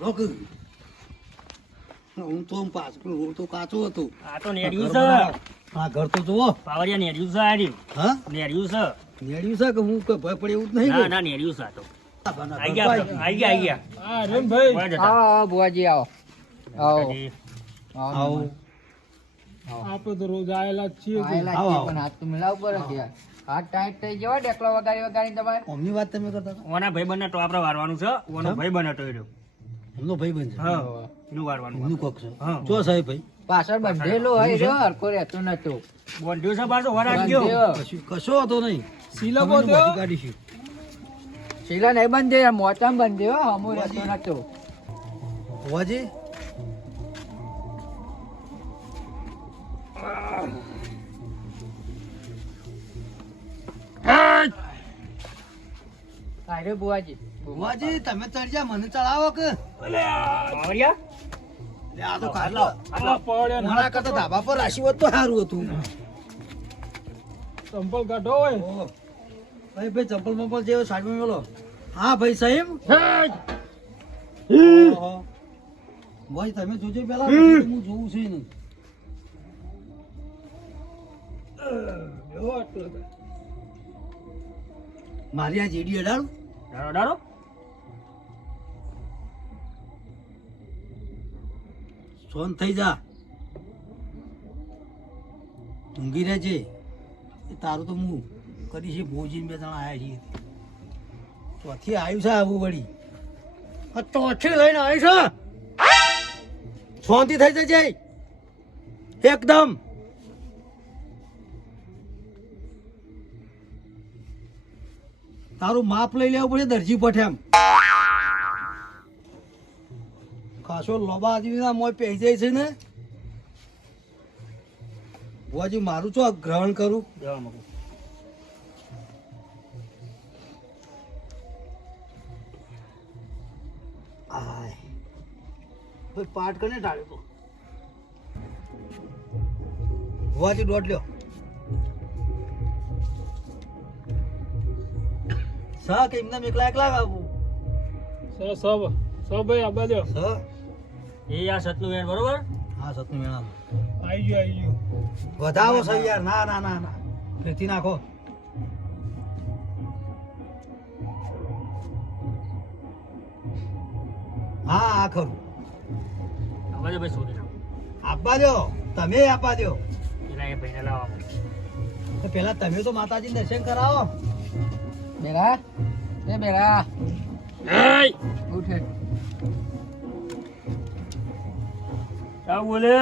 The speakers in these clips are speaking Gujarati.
રોક. હું તો આમ પાછળ હું તો કાચો હતો. આ તો નેડ્યું છે. આ ઘર તો જુઓ. પાવરિયા નેડ્યું છે આડી. હા? નેડ્યું છે. નેડ્યું છે કે હું કોઈ ભય પડે એવું જ નહીં ના. ના નેડ્યું છે આ તો. આઈ ગયા આઈ ગયા આઈ ગયા. હા રેમ ભાઈ હા બુઆજી આવો આવો. આવો. આપણે તો રોજ આયેલા છીએ. પણ હાથ તો મિલાવ પડે કે હાથ ટાઈટ થઈ જવા ડેકલો વગાડી વગાડી તમારે. અમની વાત તમે કરતા ઓના ભાઈ બંને તો આપણે વારવાનું છે. ઓનો ભાઈ બને તો એર્યો. અમનો ભાઈ બન છે. હા એનું વારવાનું એમનું કોક છે. જો સાહેબ ભાઈ. પાછળ બંધેલો હોય રહ્યો હરકો રહેતો નતો. બોંધ્યું છે પાછો વરાડ ગયો. કશો હતો નહીં. સિલકો તમે થયો? બધી કાઢીશું. શીલા નહીં બંધે મોચામ બંધ્યો હમો રહેતો નતો. હોવાજી? અરે બુવાજી બુવાજી તમે ચડ્યા મને ચડાવો કે? પાવડિયા લે, આ તો કાઢલો આ પડ્યા ને કરતા ધાબા પર રાશી હોત તો સારું હતું. ચંપલ કાઢો હોય ભાઈ ભાઈ ચંપલ મંપલ જેવો સાઈડમાં મેલો. હા ભાઈ સાહેબ. ભાઈ તમે જોજો પેલા હું જોઉં છું તો. મારી આ જેડી અડાડું. ડાળો ડાળો સોન થઈ જા. ઊંઘી રહેજે. એ તારું તો હું કરી છે ભોજી બે જણા આવ્યા છીએ. ચોથી આવ્યું છે આવું વળી ચોથી લઈને આવ્યું છે. સોનથી થઈ જજે. એકદમ. તારું માપ લઈ લેવું પડે દરજી એમ ખાસો લોબા આદમીના મોય પહેરી જાય છે ને? બુઆજી મારું છો ગ્રહણ કરું? ગ્રહણ કરું. ભાઈ પાટ કરીને ટાળ્યો તો. ભુવાજી દોઢ લ્યો. સા કે એમને એકલા એકલા આવું સ સબ સબ ભાઈ આ બાજુ. સ એ આ સતનું વેણ બરોબર? હા સતનું વેણ. આવી ગયો આવી ગયો. વધાવો છે યાર ના ના ના ના. ફેરથી નાખો. હા આ ખરું. આ બાજુ ભાઈ શોધી આપવા દો તમે આપવા દો પેલા એ ભાઈને લાવવા પેલા તમે તો માતાજી દર્શન કરાવો. બેરા એ બેરા એય! ઉઠે ચાલ બોલે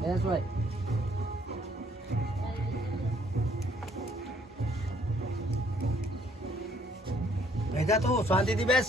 બેસ હોય ભેજા તું શાંતિથી બેસ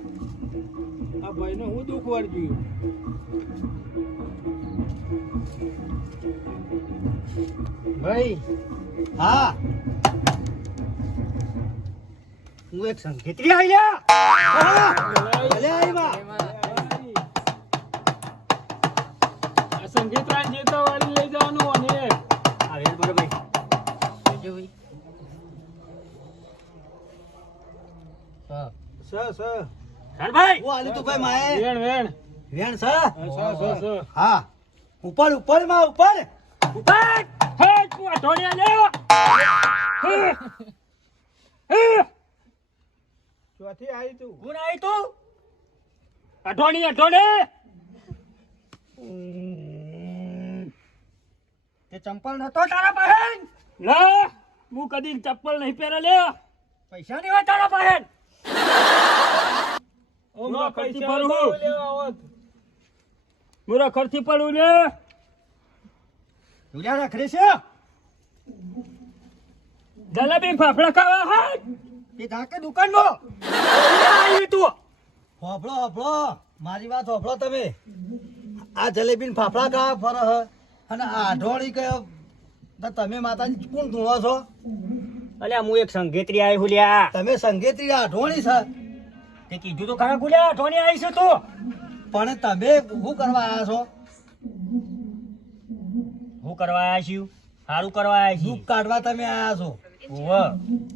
ભાઈને જોયું ભાઈ હા. હું એક સંગીતરી આવી સંગીતરાજ જેતા વાળી લઈ જવાનું અને આવે બરોબર ભાઈ. સ સર સ. ચાલ ભાઈ આલી તું ભાઈ માએ. વેણ વેણ. વેણ સ હા, સ સ સ હા. ઉપર ઉપરમાં ઉપર. ઉપર! હે, તું આ ઢોળિયા લે! ચોથી આવી તું. કોણ આવી તું? અઢોણી, અઢોણી! તે ચંપલ નતો તારા પાસે? ના હું કદી ચપ્પલ નહીં પહેરે લે પૈસા નહીં હોય તારા પાસે? પૈસા ખર્ચી પડું. મુરા ખર્ચી પડું ને તુલ્યા રાખરે છે? જલેબી ફાફડા ખાવા હા? એ ધાકે દુકાનમાં આવી તું. ફાફડો ફાફડો મારી વાત ફાફડો તમે. આ જલેબી ફાફડા ખાવા ફર હ. અને આ ઢોળી કયો? તો તમે માતાજી કોણ ધૂણો છો? અલ્યા હું એક સંગેત્રી આવી હુલ્યા તમે સંગેત્રી આ ઢોળી છે. તે કીધું તો ખરા ગુલ્યા ધોની આવી છે તું. પણ તમે શું કરવા આવ્યા છો? હું કરવા આવ્યા છું સારું કરવા આવ્યા દુઃખ કાઢવા તમે આવ્યા છો.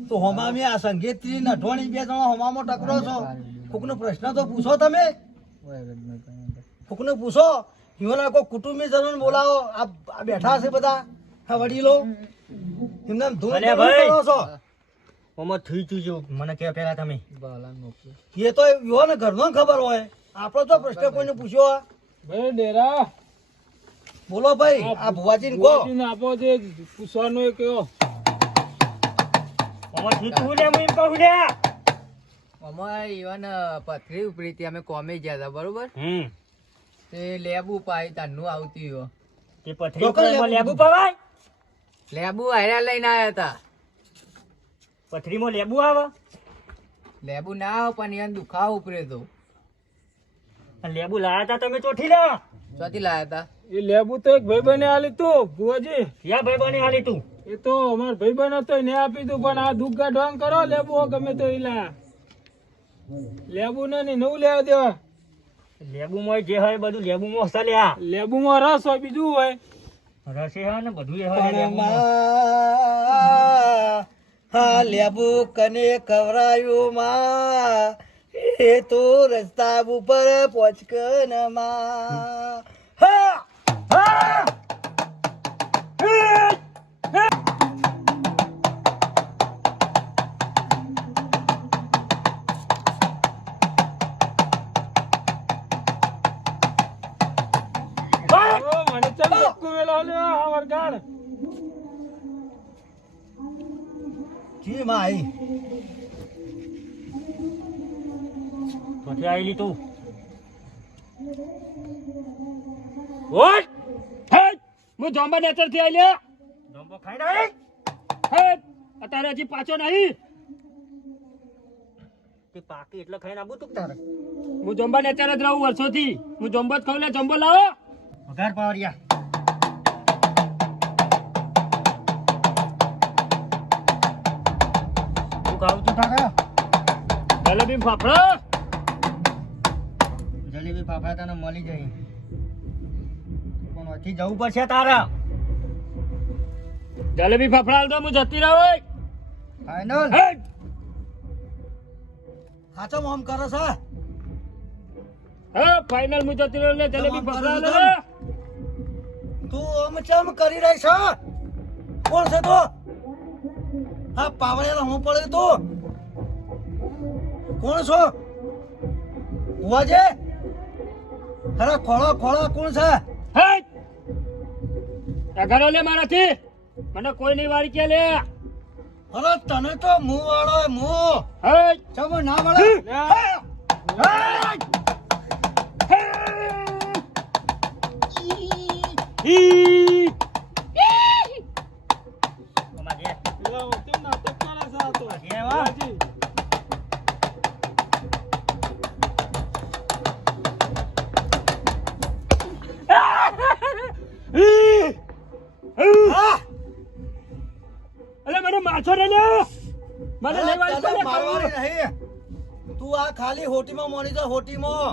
તો હોમામી આ સંગીતરી ને અઢોળી બે જણા હોમામાં ટકરો છો. કોકનો પ્રશ્ન તો પૂછો તમે. કોકનો પૂછો. ઈવોના કોઈ કુટુંબી જનોને બોલાવો. આ બેઠા છે બધા. વડીલો. એમને ધૂળ. કરો છો. ઓમાં થઈ ચૂક્યું મને કે પેલા તમે. એ તો ઈવોને ઘરનો ખબર હોય. આપણો તો પ્રશ્ન કોઈને પૂછ્યો ભાઈ ડેરા. બોલો ભાઈ આ કહો. ભુવાજીને આપો જે પૂછવાનું એ કયો ઓમાં થઈ તું લે હું કહું લે. અમારે ઈવન પથરી ઉપરી હતી અમે કોમે ગયા હતા બરોબર? હમ. તે લેબુ પાય તાનું આવતી હો તે પથરી ઉપર લેબુ. લેબુ પવાય લેબુ આયરા લઈને આવ્યા હતા પથરીમાં લેબુ આવે? લેબુ ના આવે પણ એને દુખાવો ઉપરે તો. લેબુ લાયા તા તમે ચોથી લા ચોથી લાયા હતા. એ લેબુ તો એક ભાઈ બને આલી તું ભુવાજી. યા ભાઈ બની હાલી તું? એ તો અમાર ભાઈ બને હતો ને આપી તું પણ આ દુઃખ કાઢવાનું કરો લેબુ ગમે તો ઈલા લેબુ ને નહીં નવું લેવા દેવા. લેબુ માં જે હોય બધું લેબુ માં હશે લ્યા લેબુ માં રસ હોય બીજું હોય. રસે હોય ને બધું એ હોય પણ લેબુમાં. માં હા લેબુ કને કવરાયું માં એ તો રસ્તા ઉપર પોચકનમાં હા હા ઓ, મને ચમ જી માં આઈ. ચોથી આવેલી તું? ઓય! હે, હું જોમ્બા નેચરથી આઈ લે ડોંબો ખાઈ રહી હે, અત્યારે હજી પાછો નહીં. તે પાકી એટલે ખાઈને આબુ તું તારે? હું જોમ્બા નેચર જ રહું વર્ષોથી. હું જોમ્બો જ ખાઉં લે જોમ્બો લાવો. વઘાર પાવરિયા. તું ખાવું તું જલેબી ફાફડા. જલેબી ફાફડા તને મળી જાય. પણ અહીંથી જવું પડશે તારા. જલેબી ફાફડા તો હું જતી રહું. ફાઈનલ હે, સાચો મોમ કરો છે? હે ફાઇનલ હું જતી રહું ને જલેબી ફાફડા તું આમ ચમ કરી રહી છે? કોણ છે તું? હા પાવળેલા હું પડે તો? કોણ છો? ભુવાજી અરે ખોળો ખોળો કોણ છે? હે! અઘરો લે મારાથી. મને કોઈ નહીં વાળી કે લે. અરે તને તો મું વાળો મું. હે! ચમ ના મળે હે! હે! મને તને કોને મારવાની નહીં. તું આ ખાલી હોટીમાં મોની જા હોટીમાં.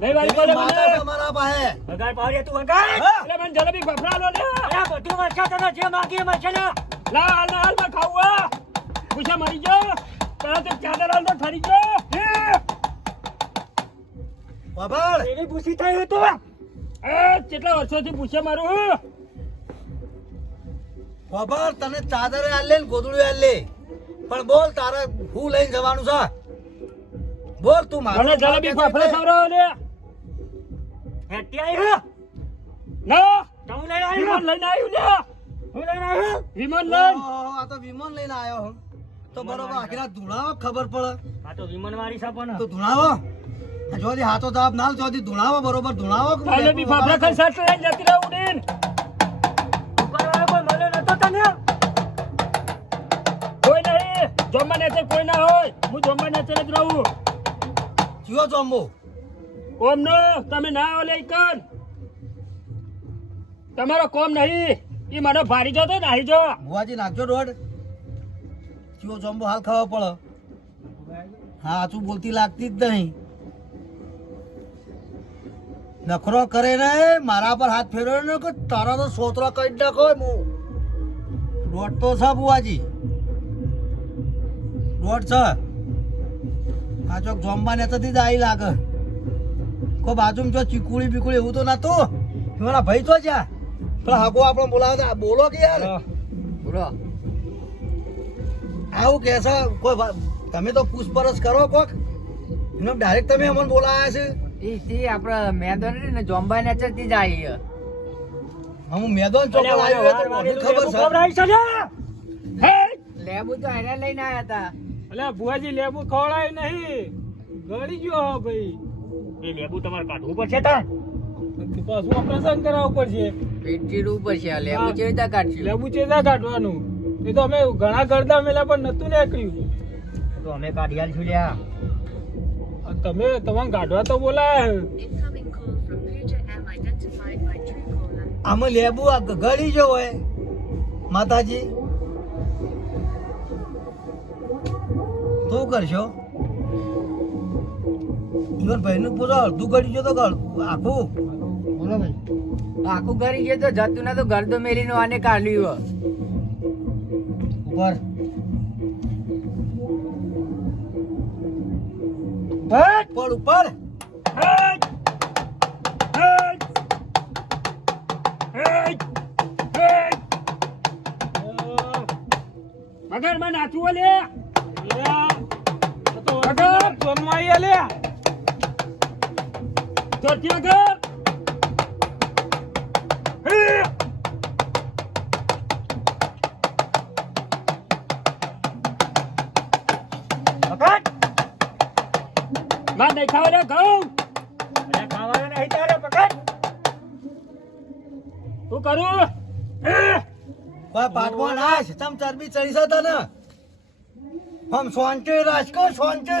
લઈ વાળી માતા મને? છે મારા પાસે. વઘાર પાવરિયા તું વઘાર એટલે મને જલેબી ફફડા લો લે અરે બધું મળશે તને જે માગી મળશે ને. લા હાલ ના હાલમાં ખાવું આ પૂછા મરી જો પેલા તો ચાદર હાલ તો ઠરી ગયો. બાબા એની પૂછી થઈ હતું એ કેટલા વર્ષોથી પૂછે મારું બાબા તને ચાદરે આલે ને ગોદડું આલે. પણ બોલ તારે હું લઈને જવાનું છે? બોલ તું મારું. મને જલેબી ફફડા ખવડાવો લે. હેટી આવી હે? ના તું લઈને આવ્યો? લઈને આવ્યું ને હું લઈને આવ્યો? વિમાન લઈને. આ તો વિમાન લઈને આવ્યો હું. તો બરોબર આખી રાત ધૂણાવો ખબર પડે. આ તો વિમાન વાળી છે પણ. તો ધૂણાવો. જોદી હાથો દાબ ના જોદી ધૂણાવો બરોબર ધૂણાવો. કાલે બી ફાફડા ખાઈ સાટ લઈને જતી રહું ઉડીન. હું જમવા નેચર જ રહું જીવો ચોંબો ઓમ નો તમે ના આવો લે કન તમારો કોમ નહીં. એ મને ભારી જતો નાહી જો. ભુવાજી નાખજો રોડ જીવો ચોંબો હાલ ખાવા પડે. હા હાચું બોલતી લાગતી જ નહીં. નખરો કરે ને મારા પર હાથ ફેરવ્યો ને કે તારા તો સોતરો કઈ નાખો હું. દોઢ તો છે બુવાજી દોઢ છે. આ ચોક જોમવા ને જ આવી લાગે. કો બાજુમાં જો ચીકુડી બીકુડી એવું તો નતું મારા ભાઈ તો જ્યાં. પેલા હાગો આપણો બોલાવતા. બોલો કે યાર. બોલો. આવું કે છે કોઈ તમે તો પૂછપરછ કરો કોક. એમને ડાયરેક્ટ તમે અમને બોલાયા છે. ઈ થી આપણે મેદાન રે ને જોમ્બા ને જ જાય હું મેદાન ચોકડ આવ્યો તો મને ખબર છે. હે લેબુ તો એને લઈને આયા હતા અલે ભુવાજી લેબુ ખવડાય નહીં. ગળી ગયો હો ભાઈ. એ લેબુ તમારે કાઢવું પડશે તા? પાછું ઓપરેશન કરાવવું પડશે. પેટી ઉપર છે આ લેબુ ચેતા કાઢશું? લેબુ ચેતા કાઢવાનું? એ તો અમે ઘણા ગરદા મેલા પણ નતું નીકળ્યું. તો અમે કાઢ્યા છું લ્યા. તમે તમારે કાઢવા તો બોલાય. આમાં લેબુ આ ગળી જો હોય માતાજી. શું કરશો? ઈવન ભાઈનું પૂછો અડધું કરી જો તો આખું? બોલો ભાઈ. આખું કરી ગયું તો જતું ના તો ઘર તો મેલી નું આને કાઢ્યું ઉપર. ઉપર ઉપર. મગરમાં નાચવું લે. માં નહીં ખાવા દે ઘઉં. ખાવાનું નહીં તારે પકડ. શું કરું? કોઈ પાટમાં નાશ. તમ ચરબી ચડી જતા તને આમ શાંતિ રાખ કો શાંતિ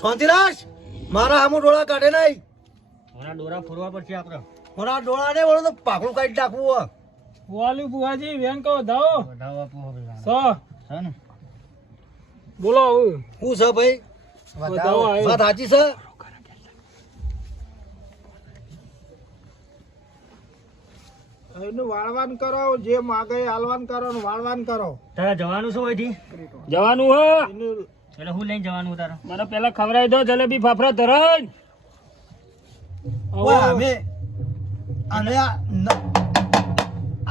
શાંતિ રાખ મારા હામુ ડોળા કાઢે નહીં મારા દોરા ફોરવા પડશે આપણે. મારા ડોળા ને વળો તો પાકડું કાઢી નાખવું હો. બુવાલી બુવાજી વેન કહો વધાવો. આપવું હવે સો. છે ને? બોલો હું. હું છે ભાઈ. વાત સાચી છે? એનું વાળવાન કરો જે માગે હાલવાન કરો ને વાળવાન કરો. તારે જવાનું શું જવાનું હો. એટલે હું લઈને જવાનું તારે. મને પેલા ખવડાવી દો જલેબી ફાફડા ઓય અમે અને આ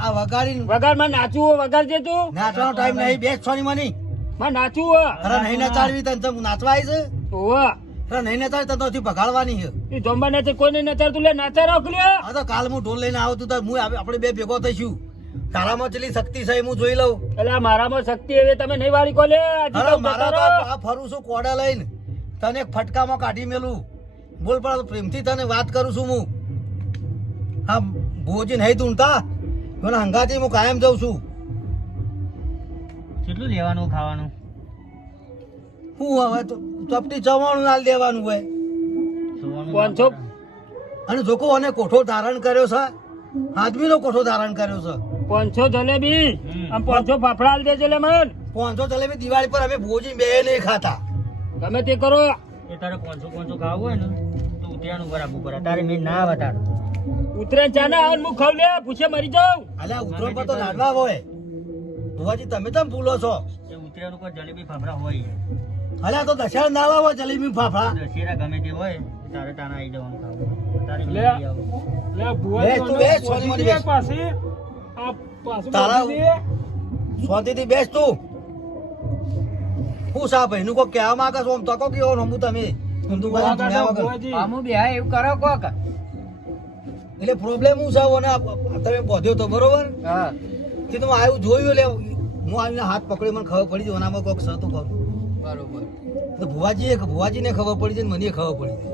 આ વગાડી વગારમાં નાચવું હો તું. નાચવાનો ટાઈમ નહીં બેસ છોની મની. માં નાચવું હો. અરે નહીં નચાડવી તને નાચવા આવી છે. ઓવા નહીં તને તો હજી ભગાડવાની છે. ઈ જમવા નાચે કોઈ નહીં નચાડતું લે નાચા રાખ લ્યો આ તો કાલ હું ઢોલ લઈને આવતું તો હું આપણે બે ભેગો થઈશું. તારામાં કેટલી શક્તિ છે હું જોઈ લઉં. એટલે આ મારામાં શક્તિ હવે તમે નહીં વાળી કોલે મારા તો આ ફરું છું કોડા લઈને. તને એક ફટકામાં કાઢી મેલું. બોલ પણ પ્રેમથી તને વાત કરું છું હું. હા ભોજી નહીં તુંટા મને હંગાથી હું કાયમ જઉં છું. કેટલું લેવાનું ખાવાનું? હું હવે તો ચપટી ચવાણું નાલ દેવાનું હોય. પાંચસો અને જોકો અને કોઠો ધારણ કર્યો છે? આદમીનો કોઠો ધારણ કર્યો છે. પાંચસો જલેબી. આમ પાંચસો ફાફડા આલ દેજે લે મન પાંચસો જલેબી દિવાળી પર અમે ભોજી બે નહીં ખાતા. તમે તે કરો. એ તારે પાંચસો પાંચસો ખાવું હોય ને તો ઉતર્યાનું બરાબર પડે. તારે મેં ના આવે તારે ઉતરે ચા ના આવ હું ખાવ લે પૂછે મરી જાઉં. અલ્યા ઉતરણ પર તો લાડવા હોય. ભુવાજી તમે તમે ભૂલો છો. ઉતરાણ ઉપર જલેબી ફાફડા હોય. અલ્યા તો દશેરા ના લાવો જલેબી ફાફડા. દશેરા ગમે તે હોય તારે તાના આવી જવાનું ખાવું તારે લે. લે ભુવા બેસ તું તું. હું સા ભાઈ નું કોઈ કહેવા માંગે છો આમ તકો કેવો નમું તમે. કાકા, એવું કરો કોક. એટલે પ્રોબ્લેમ હું છે અને તમે બોધ્યો તો બરોબર? હા. તે તો આવ્યું જોયું એટલે હું આવીને હાથ પકડી મને ખબર પડી છે ઓનામાં કોઈક સતું કરું બરોબર. તો ભુવાજીએ ભુવાજીને ખબર પડી છે ને મને ખબર પડી છે.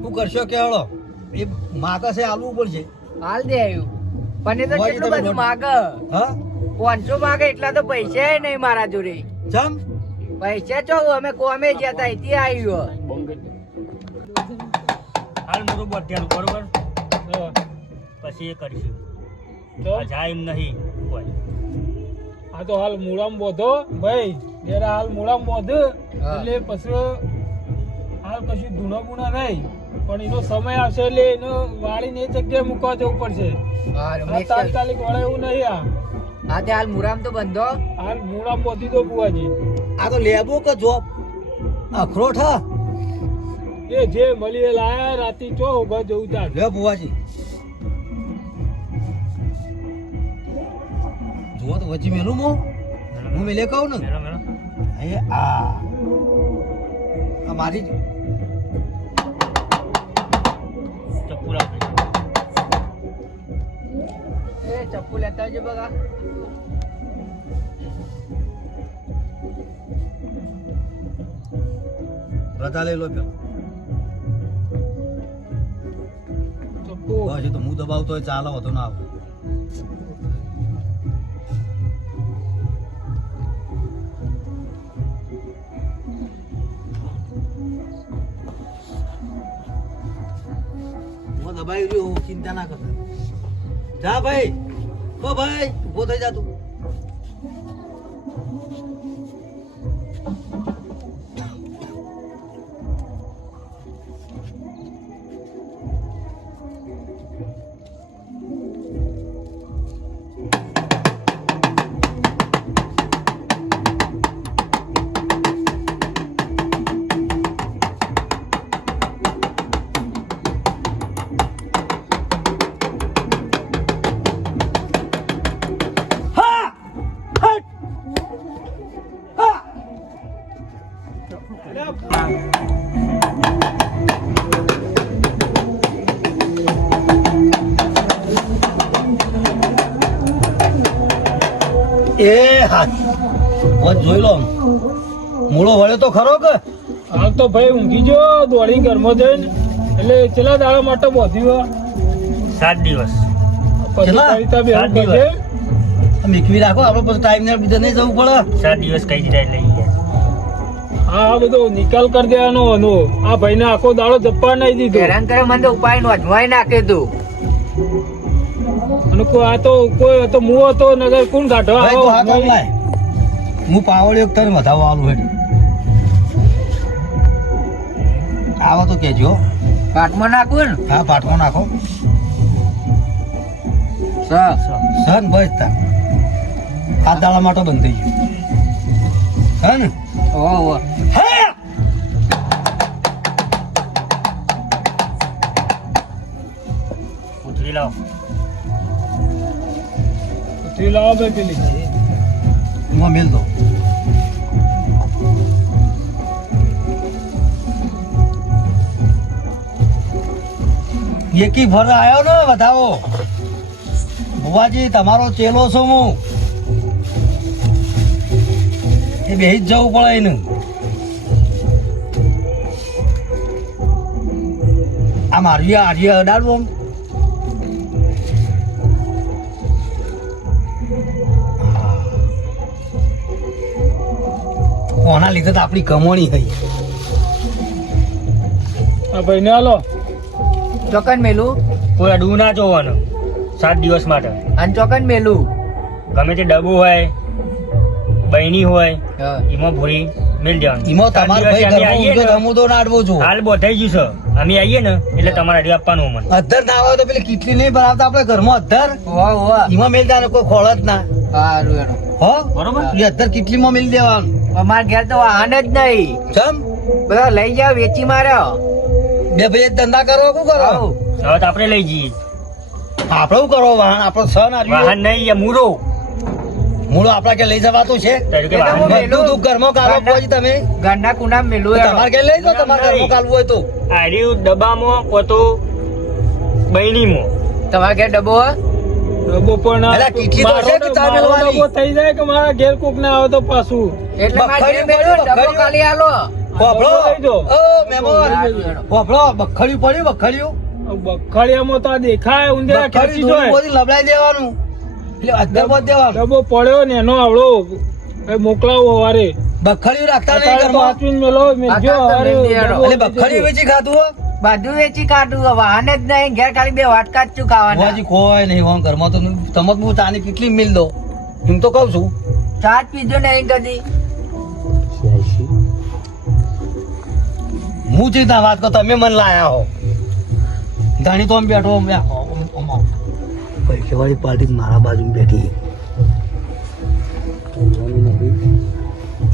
શું કરશો કે હળો એ માગસે આલવું પડશે. હાલ દે આવ્યું પણ એ તો કેટલું બધું માગ. હા? પાંચસો માગે એટલા તો પૈસા નહીં મારા જોડે. જમ પૈસા ચો અમે કોમે ગયા તા અહીંથી આવ્યું હાલ મોટું બધ્યાનું બરોબર? પછી એ કરીશું. જાય એમ નહીં. કોઈ. આ તો હાલ મૂળામ બોધો. ભાઈ જયારે હાલ મૂળામ બોધ. એટલે પછી હાલ કશું ધૂણો બુણા નહીં. પણ એનો સમય આવશે એટલે એનો વાળીને એ જગ્યાએ મૂકવા જવું પડશે. તાત્કાલિક વળે એવું નહીં આ. હા તે હાલ મુરામ તો બંધો. હાલ મૂળામાં બોધી તો બુવાજી. આ તો લેબો કે જોબ અખરોટ હા. એ જે મળીએ લાયા રાતી ચો ઊભા જવું તાર. લે બુવાજી. જુઓ તો વચ્ચે મેલું મો. હું મેલે કહું ને. એ આ. આ મારી જ- ચપ્પુ એ ચપ્પુ લેતા આવજો બગા. રજા લઈ લો પેલો. ચપ્પુ. હજી તો હું દબાવતો હોય ચાલો હતો ના આવું. દબાઈ રહ્યો ચિંતા ના કરતા. જા ભાઈ ઓ ભાઈ ઊભો થઈ જા તું. મૂળો વળે તો ખરો કે? હાલ તો ભાઈ ઊંઘી જો દોડી ઘરમાં જઈને. એટલે ચેલા દાડા માટે બોધ્યું સાત દિવસ. પછી કેટલા? સાત દિવસ. કરશે રાખો આપણે પછી ટાઈમ ને બીજા નહીં જવું પડે. સાત દિવસ કઈ જાય લઈ હા આ બધો નિકાલ કરી દેવાનો એનો આ ભાઈને આખો દાડો જપ્પા નહીં દીધો. હેરાન કરે મને ઉપાય નો અજમાઈ નાખે તું. અને કોઈ આ તો કોઈ તો મું હતો નગર કોણ કાઢો ભાઈ તું હા પાવડિયો તને વધાવવા આવું હેડ. આવો તો કેજો પાટમાં નાખો ને હા પાટમાં નાખો. સ સન બસ તા આ દાળા માટો બંધ થઈ ગયો. હે ને? ઓ ઓ હે! ઉતરી લાવ. બે લાવો ભાઈ પેલી એમાં મેલ દો એકી ફર આવ્યો ને વધાવો બુવાજી તમારો ચેલો છું હું એ બેહી જ જવું પડે એને આ મારી આર્ય અડાડવું ઓના લીધે તો આપણી કમોણી થઈ. આ ભાઈને હાલો. ચોકન મેલું? કોઈ અડવું ના જોવાનું. સાત દિવસ માટે. અને ચોકન મેલું? ગમે તે ડબુ હોય બહેની હોય. એમાં ભૂરી મેળ જવાનું એમાં તમારો ભાઈ આવીએ ને, હું તો નાડવું છું. હાલ બોધાઈ ગયું છે. અમે આવીએ ને એટલે તમારે અડી આપવાનું મને અધર ના આવે તો પેલી કેટલી નહીં ભરાવતા આપણે ઘરમાં અધર ઈમાં મેલ દેવાનું કોઈ ખોળ જ ના. સારું એનો. હો? બરોબર. એ અધર કીટલીમાં મિલ દેવાનું. અમારા ઘેર તો વાહન જ નહીં. ચમ? બધા લઈ જાવ વેચી માર્યો બે ભાઈ ધંધા કરો શું કરો. હવે તો આપણે લઈ જઈએ. આપણે શું કરો વાહન? આપણો સન વાહન આવ્યું નહીં મૂળો મૂળો આપણા કે લઈ જવાતું છે? વાહન બધું તું ઘરમાં કાઢો ગાંડા- તમે? ઘરના કુનામ મેલું તમારે કે લઈ જાઓ તમારે ઘરમાં કાઢવું હોય તો. આડ્યું ડબ્બામાં પોતું બૈનીમાં. તમારા ઘેર ડબ્બો હોય? પણ અલા, કેટલી તો મારો થઈ જાય કે ઘેર કોક ના આવે તો પાછું? એટલે ખાલી આલો. પોપડો ઓ મહેમાન પોપડો બખડ્યું પડ્યું બખડ્યું? બખડિયામાં તો દેખાય ઊંધેરા ખેંચી જોય. લબડાઈ દેવાનું. એટલે અધર દેવાનું. પડ્યો ને એનો આવડો. એ મોકલાવો હવારે. બખડ્યું રાખતા નહીં ઘરમાં. હાથવીને મેલો દેવાનો. ડબ્બો એટલે બખડ્યું વેચી ખાતું બધું વેચી કાઢું. વાહન જ નહીં ઘેર ખાલી બે વાટકા જ છું ખાવાના. ભુવાજી કોઈ નહીં હોમ ઘરમાં તો તમે હું ચાની કેટલી મિલ દો હું તો કહું છું. ચા જ પીધો નહીં કદી. હું ચિંતા વાત કરો તમે મને લાયા હો. ધણી તો આમ બેઠો. પૈસાવાળી પાર્ટી મારા બાજુ બેઠી.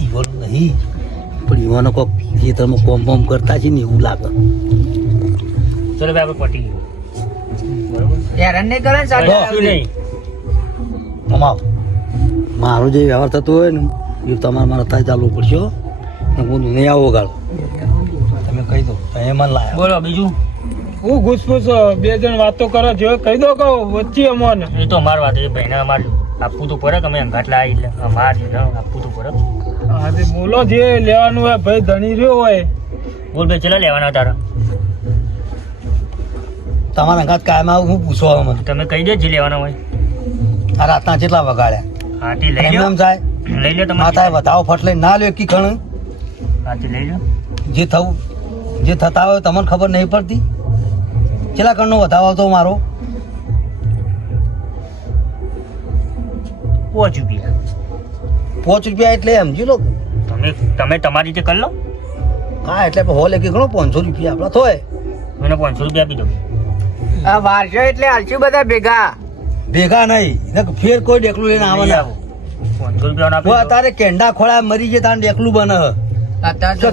ઈવોનું નહીં. પણ ઈવાનો કોક ખેતરમાં કોમ કોમ કરતા છે ને એવું લાગે. ચલો ભાઈ આપણે પટી હેરાન નહીં કરે કશું નહીં? અમાવ મારું જે વ્યવહાર થતો હોય ને એ તમારે મારે થાય ચાલવું પડશે હો. ને હું નહીં આવો ગાળો તમે કહી દો તમે મને લાયા. બોલો બીજું? હું ઘૂસપૂસ બે જણ વાતો કરો જો કહી દો કહો વચ્ચે અમોને. એ તો અમારી વાત એ ભાઈને અમારે આપવું તો પડે તમે અંગાટલા આવી લાવી એટલે અમાર આપવું તો પડે. હા બોલો જે લેવાનું હોય ભાઈ ધણી રહ્યો હોય. બોલ ભાઈ ચલા લેવાના તારા? તમારા ઘાત કાયમ આવું હું પૂછવા મને? તમે કહી દે જે લેવાના હોય. આ રાતના કેટલા વગાડ્યા. હા લઈ લો એમ થાય લઈ લો માથાએ તમારે વધાવો ફટલે ના લ્યો કી ખણ. હા લઈ લો જે થવું જે થતા હોય તમને ખબર નહીં પડતી? કેટલા કણનો વધાવો આવતો મારો? પાંચ રૂપિયા. પાંચ રૂપિયા એટલે સમજી લો તમે તમે તમારી રીતે કરી લો. હા એટલે હો લેખી ઘણો પાંચસો રૂપિયા આપણા થોય મને પાંચસો રૂપિયા આપી દો. આ વારસો એટલે હાલશું બધા ભેગા. ભેગા નહીં. ફેર કોઈ ડેકલું લઈને આવે. લઈ ના આવો. અત્યારે કેંડા ખોળા મરી જાય તારે ડેકલું બને.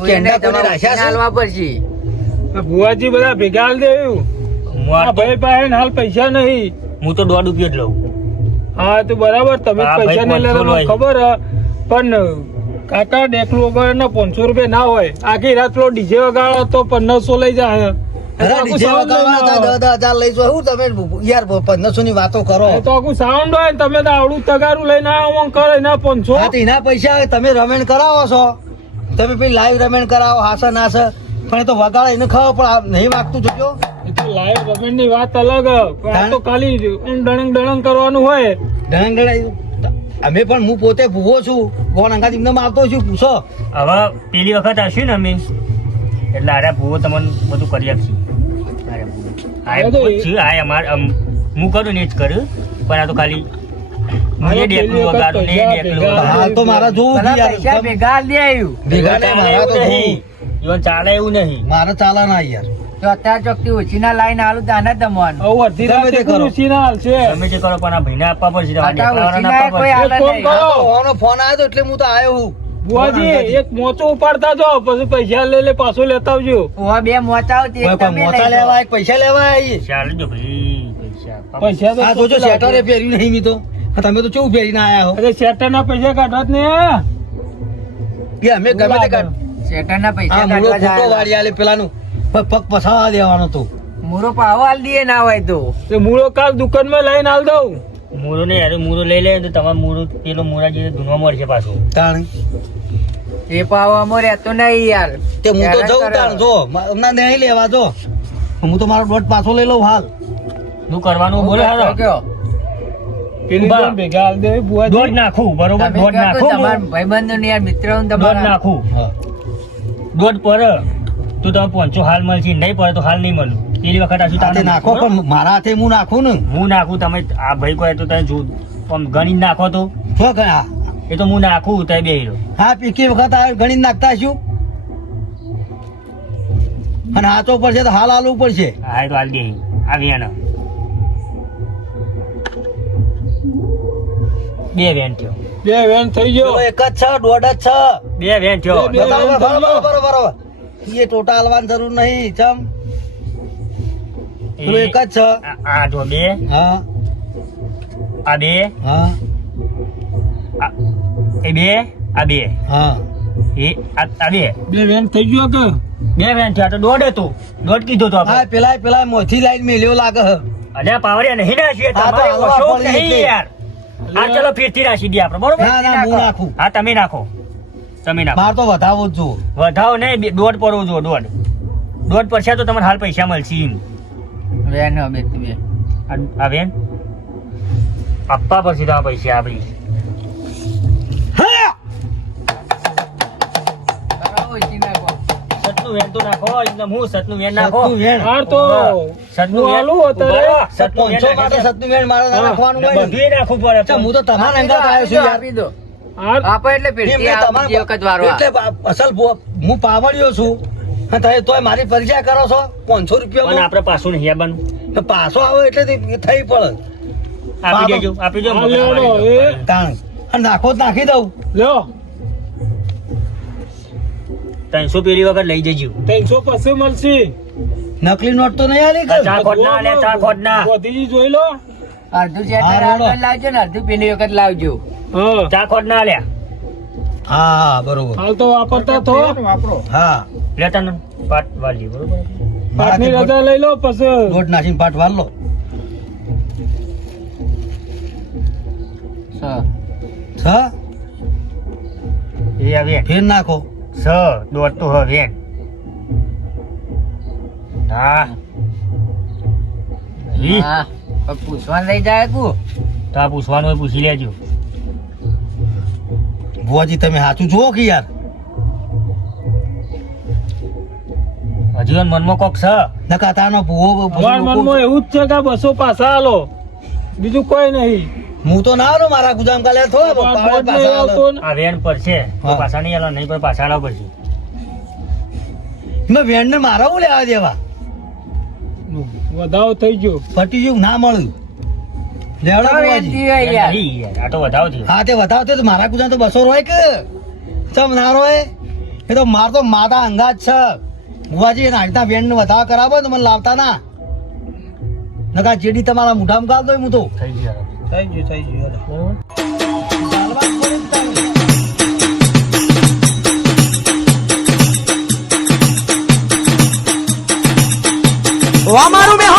કેંડા હાલવા પડશે. ભુવાજી બધા ભેગા હાલ દેવું ભાઈ પાસે હાલ પૈસા નહીં. હું તો દોઢ રૂપિયા જ લઉં. હા તો બરાબર તમે પૈસા નહીં લેવા ખબર હે. પણ કાકા ડેકલું વગર ના પાંચસો રૂપિયા ના હોય. આખી રાત પેલો ડીજે વગાડો તો પંદરસો લઈ જાય તમે યાર પંદરસો વાતો કરો. તો આખું સાઉન્ડ હોય તમે તો આવડું તગારું લઈને આવો આમ કરે ના પાંચસો હા તો એના પૈસા આવે, તમે રમેણ કરાવો છો. તમે પેલી લાઈવ રમેણ કરાવો હાસે નાસ. પણ એ તો વગાડે એને ખાવ પણ આ નહીં વાગતું જોજો. એ તો લાઈવ રમેણની વાત અલગ આ તો ખાલી ડણંગ ડણંગ કરવાનું હોય. ડણંગ ડણાઈ અમે પણ હું પોતે ભૂવો છું. કોણ અંગાત એમને મારતો છું પૂછો. હવે પેલી વખત આવશું ને અમે? એટલે આરે ભૂવો તમને બધું કરી આપશું. આ તો અમાર હું કરું ને જ કરું પણ આ તો ખાલી હું ડેકલું વગાડું ને ડેકલું ભેગા તો મારા જોવું પેલા છે પૈસા યાર ભેગા હાલ આવ્યું ભેગા ચાલે મારા તો નહીં. ઈવન ચાલે એવું નહીં. મારે ચાલે ના યાર. તો અત્યારે ચોકથી ઓછી ના લાઈન તાને તમને હવે અડધી રાતે કરો. ખુરશી ના છે તમે જે કરો પણ આ ભાઈને આપવા પડશે કોઈ નહીં. ફોન આવ્યો એટલે હું તો આવ્યો હું. બુઆજી એક મોચો ઉપાડતા જો પછી પૈસા લઈ લે પાછો લેતા આવજો. ઓવા બે મોચા આવતી એક તમે મોચા લેવા એક પૈસા લેવા આવી ચાલે જો ભાઈ પૈસા. પૈસા તો આ જોજો શેટરે પહેર્યું નહીં મી તો. તમે તો કેવું પહેરીને આયા હો? અરે શેટર ના પૈસા કાઢવા જ નહીં કે અમે ગમે તે કાઢ શેઠાના પૈસા કાઢવા ફોટો જાય વાળી આલે પેલાનું. પગ પગ પસાવા દેવાનો તો. મૂરો પાવો આલ દઈએ ના હોય તો. તે મૂળો કાલ દુકાનમાં લઈને આલ દઉં. મૂરો ને યાર મૂરો લઈ લે તો તમારે મૂરો પેલો મૂરા જે ધૂનવા મળશે પાછું. તાણ? એ પાવો અમો રહેતો નહીં યાર. તે હું તો જઉં તાણ જો. હમણાં નહીં લેવા જો. હું તો મારો દોઢ પાછો લઈ લઉં હાલ. શું કરવાનું બોલે કયો? દોઢ નાખું બરોબર? દોઢ નાખું તમારા. ભાઈબંધો ને યાર મિત્રો ને દોઢ નાખું. દોઢ પર તો તમે પહોંચો હાલ મળશે. નહીં પડે તો હાલ નહીં મળું. પેલી વખત આશું હાથે નાખો પણ મારા હાથે હું નાખું ને? હું નાખું તમે આ ભાઈ કહે તો તમે જો ગણી નાખો તો. શું ગયા એ તો હું નાખું તમે બે હા પીકી વખત આ ગણી નાખતા શું અને હાથો છે તો હાલ હાલ ઉપર છે હા એ તો હાલ દે આવી એનો બે વેન થયો. બે વેન થઈ ગયો. એક જ છે દોઢ જ છે. બે વેન થયો. બરાબર બરાબર એ ટોટા હાલવાની જરૂર નહીં ચમ. પેલો એક જ છે. આ- જો બે. હા. આ બે. હા. આ એ બે આ બે. હા. એ આ આ બે. બે વેન થઈ ગયો કે? બે વેન થયા તો દોઢ હતું દોઢ કીધો તો હા આપણે પેલા પેલા મોથી લાઈન મેલ્યો લાગે હે. અલ્યા પાવડિયા નહીં ના છે તમારે કશો નહીં યાર. આ ચલો ફેરથી રાખી દઈએ આપણે બરોબર? ના ના હું નાખું. હા તમે નાખો. તમે નાખો. માર તો વધાવો જ જુઓ. વધાવો નહીં દોડ દોઢ પડવો જો દોઢ. દોઢ પડશે તો તમને હાલ પૈસા મળશે એમ. વેન હવે બે. બે આ- વેન? આપવા પડશે તો આ પૈસા આપણી સતનું વેન તો નાખો એકદમ હું સતનું વેન નાખો. વેણ. હાર તો સતનું હું અત્યારે. સતનું વેન પાંચસો માટે નાખી દે. સતનું વેણ મારે નાખવાનું હોય ને. નાખવું પડે અચ્છા, હું તો તમારા અંગાત આવ્યો છું આપી દો. આપો એટલે એમ ફેરથી નહીં, આ તમારા બીજી વખત વારો એટલે અસલ હું પાવડિયો છું. તમે તોય મારી પરીક્ષા કરો છો. પાંચસો પણ રૂપિયા આપણે પાછું નહીં આવવાનું પાછો આવે એટલે થઈ પડે. આપી દેજો આપી દેજો નાખો તો નાખી દઉં. લ્યો. ત્રણસો પેલી વખત લઈ જજો. ત્રણસો પછી મળશે. નકલી નોટ તો નહીં આલી કે? ચા ખોટ ના લે ચા ખોટ ના ગોધીજી જોઈ લો. અડધું ચેટર હા, આગળ લાવજો ને અડધું પેલી વખત લાવજો. હા. ચા ખોટ ના લ્યા હા હા બરોબર. હાલ તો વાપરતા થો હા. લેતા ન પાટ વાલી બરોબર? પાટની રજા લઈ લો પછી. લોટ નાખીને પાટ વાળ લો. છ છ એ આવે ફેર નાખો. સ દોઢ તો હ વેન. હા. હા પૂછવાનું લઈ જાય કુ તો આ પૂછવાનું હોય પૂછી લેજો. ભુવાજી તમે સાચું જુઓ કે યાર? હજી મનમાં કોક છે નકા તાનો ભૂવો મનમાં એવું જ છે કે બસો પાછા આલો. બીજું કોઈ નહીં. હું તો ના આવ્યો મારા ગુજામ કાલે આલે. ને. આ વેન પર છે પાછા નહીં આલો નહીં પણ પાછા આલાવ પછી. મેં વેન ને મારા હું લેવા દેવા? વધાવ થઈ ગયો. ફટી ગયું ના મળ્યું. આ તો વધાવ થયો. હા તે બતાવતે તો મારા ગુદામ તો બસો રોય કે. ચમ ના રોય? એ તો માર તો માતા અંગાજ છે. ભુવાજી એના રીતના વેણ ને વધાવા કરાવો તો મને લાવતા ના. નકા જેડી તમારા મુઠામ ગાલ દો હું તો. થઈ ગયો થઈ ગયું થઈ ગયું બરોબર મારું મેં